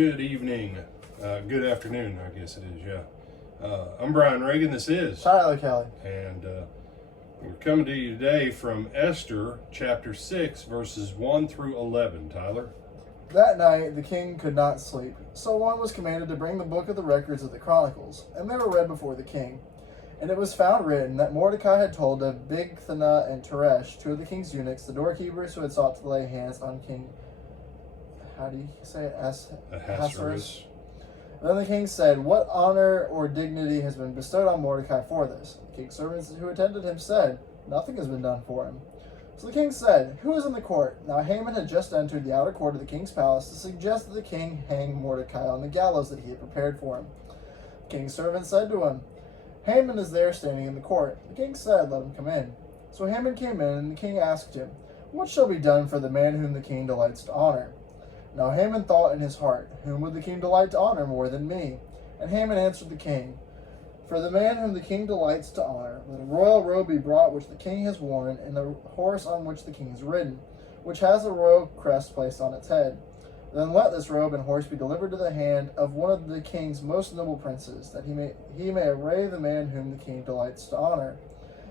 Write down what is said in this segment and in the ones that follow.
Good evening, good afternoon, I guess it is, yeah. I'm Brian Reagan, this is Tyler Kelly. And we're coming to you today from Esther, chapter 6, verses 1 through 11. Tyler? That night the king could not sleep, so one was commanded to bring the book of the records of the Chronicles, and they were read before the king. And it was found written that Mordecai had told of Bigthana and Teresh, two of the king's eunuchs, the doorkeepers who had sought to lay hands on King, how do you say it? Ahasuerus. Then the king said, "What honor or dignity has been bestowed on Mordecai for this?" The king's servants who attended him said, "Nothing has been done for him." So the king said, "Who is in the court?" Now Haman had just entered the outer court of the king's palace to suggest that the king hang Mordecai on the gallows that he had prepared for him. The king's servant said to him, "Haman is there standing in the court." The king said, "Let him come in." So Haman came in, and the king asked him, "What shall be done for the man whom the king delights to honor?" Now Haman thought in his heart, "Whom would the king delight to honor more than me?" And Haman answered the king, "For the man whom the king delights to honor, let a royal robe be brought which the king has worn, and a horse on which the king is ridden, which has a royal crest placed on its head. Then let this robe and horse be delivered to the hand of one of the king's most noble princes, that he may array the man whom the king delights to honor.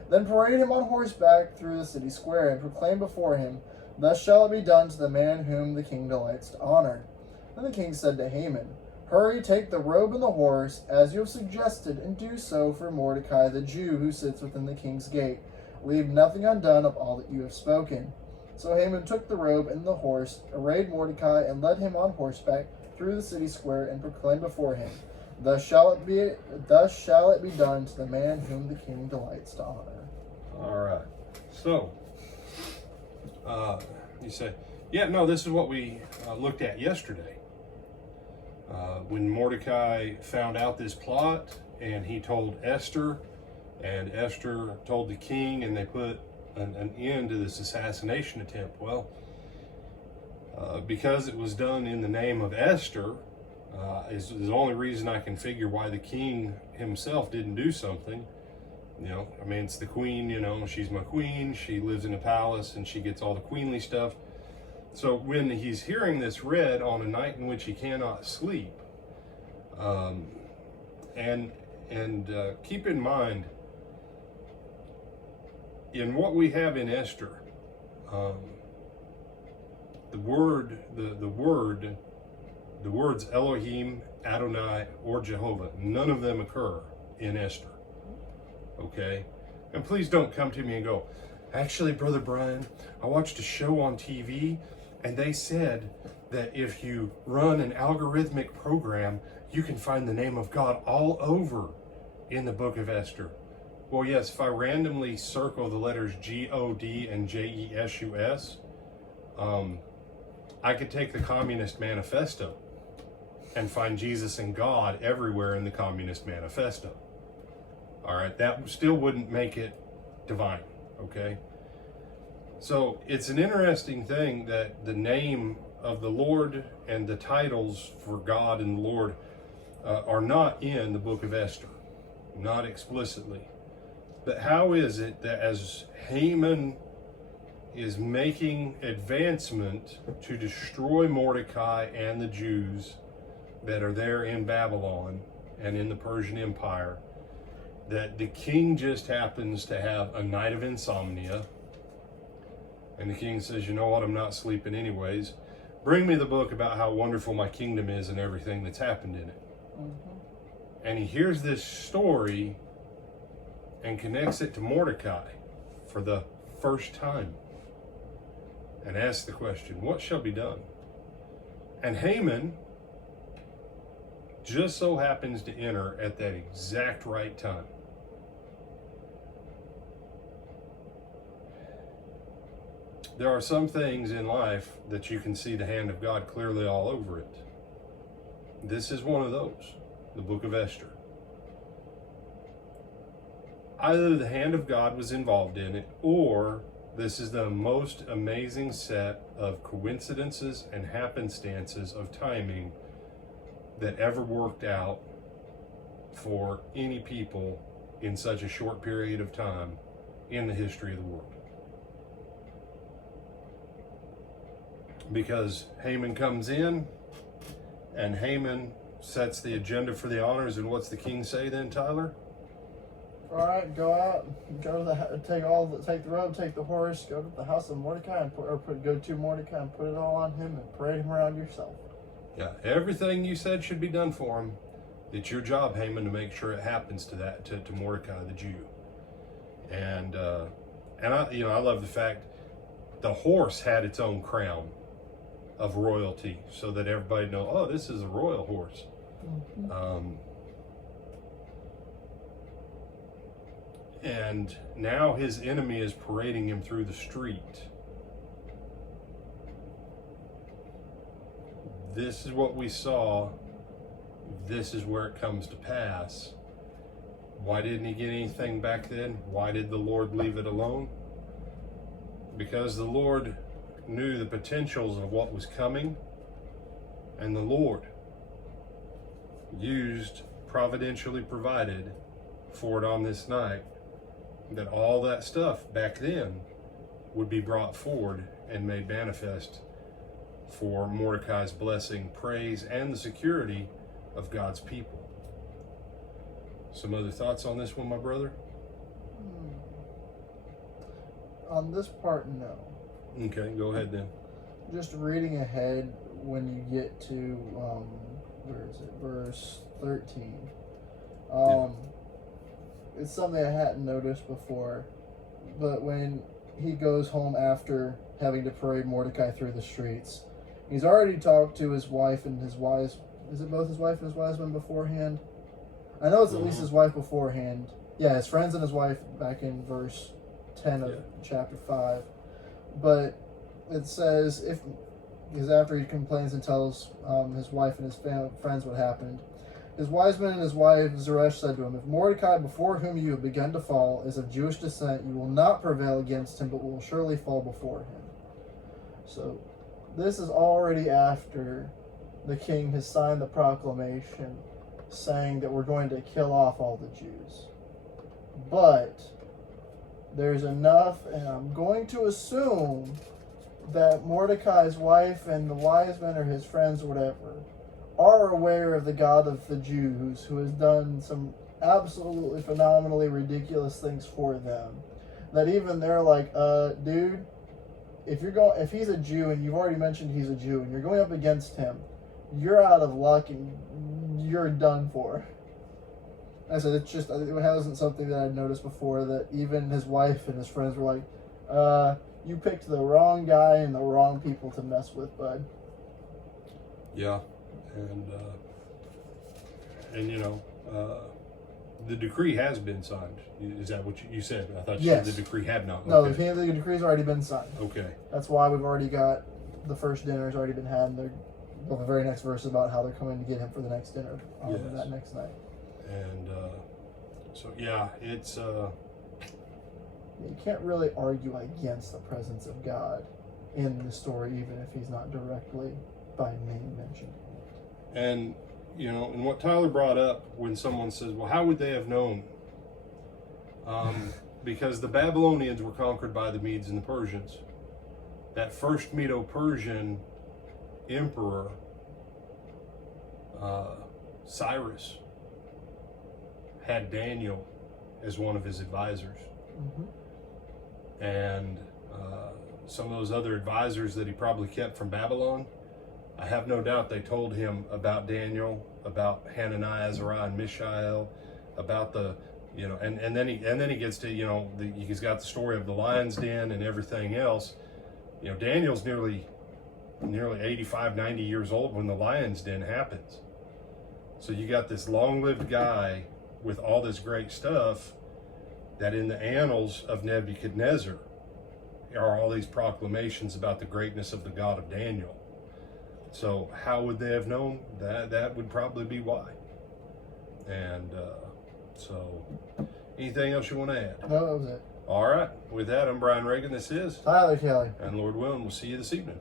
Then parade him on horseback through the city square, and proclaim before him, 'Thus shall it be done to the man whom the king delights to honor.'" Then the king said to Haman, "Hurry, take the robe and the horse, as you have suggested, and do so for Mordecai the Jew who sits within the king's gate. Leave nothing undone of all that you have spoken." So Haman took the robe and the horse, arrayed Mordecai, and led him on horseback through the city square, and proclaimed before him, Thus shall it be done to the man whom the king delights to honor." All right. So, you say, yeah, no, this is what we looked at yesterday. When Mordecai found out this plot, and he told Esther, and Esther told the king, and they put an end to this assassination attempt. Well, because it was done in the name of Esther, is the only reason I can figure why the king himself didn't do something. I mean, it's the queen, she's my queen, she lives in a palace, and she gets all the queenly stuff. So when he's hearing this read on a night in which he cannot sleep, and keep in mind, in what we have in Esther, the words Elohim, Adonai, or Jehovah, none of them occur in Esther. Okay? And please don't come to me and go, "Actually, Brother Brian, I watched a show on TV, and they said that if you run an algorithmic program, you can find the name of God all over in the book of Esther." Well, yes, if I randomly circle the letters G-O-D and J-E-S-U-S, I could take the Communist Manifesto and find Jesus and God everywhere in the Communist Manifesto. All right, that still wouldn't make it divine, okay? So it's an interesting thing that the name of the Lord and the titles for God and the Lord are not in the book of Esther, not explicitly. But how is it that as Haman is making advancement to destroy Mordecai and the Jews that are there in Babylon and in the Persian Empire, that the king just happens to have a night of insomnia, and the king says, "You know what, I'm not sleeping anyways. Bring me the book about how wonderful my kingdom is and everything that's happened in it." And he hears this story and connects it to Mordecai for the first time, and asks the question, "What shall be done?" And Haman just so happens to enter at that exact right time. There are some things in life that you can see the hand of God clearly all over it. This is one of those, the book of Esther. Either the hand of God was involved in it, or this is the most amazing set of coincidences and happenstances of timing that ever worked out for any people in such a short period of time in the history of the world. Because Haman comes in and Haman sets the agenda for the honors. And what's the king say then, Tyler? All right, go out, go to the take the robe, take the horse, go to the house of Mordecai and go to Mordecai and put it all on him and parade him around yourself. Yeah, everything you said should be done for him. It's your job, Haman, to make sure it happens to Mordecai the Jew. And I love the fact the horse had its own crown of royalty, so that everybody know, oh, this is a royal horse. Mm-hmm. And now his enemy is parading him through the street. This is what we saw. This is where it comes to pass. Why didn't he get anything back then? Why did the Lord leave it alone? Because the Lord knew the potentials of what was coming, and the Lord providentially provided for it on this night, that all that stuff back then would be brought forward and made manifest for Mordecai's blessing, praise, and the security of God's people. Some other thoughts on this one, my brother? On this part, no. Okay, go ahead then. Just reading ahead when you get to, where is it? Verse 13. It's something I hadn't noticed before, but when he goes home after having to parade Mordecai through the streets, he's already talked to his wife and his wise. Is it both his wife and his wise men beforehand? I know it's at least his wife beforehand. Yeah, his friends and his wife back in verse 10 of chapter 5. But it says, because after he complains and tells his wife and his friends what happened, his wise men and his wife Zeresh said to him, if Mordecai, before whom you have begun to fall, is of Jewish descent, you will not prevail against him, but will surely fall before him. So this is already after the king has signed the proclamation saying that we're going to kill off all the Jews. But there's enough, and I'm going to assume that Mordecai's wife and the wise men or his friends or whatever are aware of the God of the Jews, who has done some absolutely phenomenally ridiculous things for them, that even they're like, dude, if he's a Jew and you've already mentioned he's a Jew and you're going up against him, you're out of luck and you're done for. I said, it wasn't something that I'd noticed before, that even his wife and his friends were like, you picked the wrong guy and the wrong people to mess with, bud. Yeah, and the decree has been signed. Is that what you said? I thought you said the decree had not. No, okay. the decree's already been signed. Okay. That's why we've already got the first dinner's already been had, and the very next verse is about how they're coming to get him for the next dinner that next night. And so it's you can't really argue against the presence of God in the story, even if he's not directly by name mentioned. And and what Tyler brought up when someone says, well, how would they have known? Because the Babylonians were conquered by the Medes and the Persians. That first Medo-Persian emperor, Cyrus, had Daniel as one of his advisors. Mm-hmm. And some of those other advisors that he probably kept from Babylon, I have no doubt they told him about Daniel, about Hananiah, Azariah, and Mishael, about the, and then he gets to, he's got the story of the lion's den and everything else. Daniel's nearly 85, 90 years old when the lion's den happens. So you got this long-lived guy with all this great stuff that in the annals of Nebuchadnezzar are all these proclamations about the greatness of the God of Daniel. So how would they have known? That would probably be why. And so anything else you want to add? No, that was it. All right. With that, I'm Brian Reagan. This is Tyler Kelly. And Lord willing, we'll see you this evening.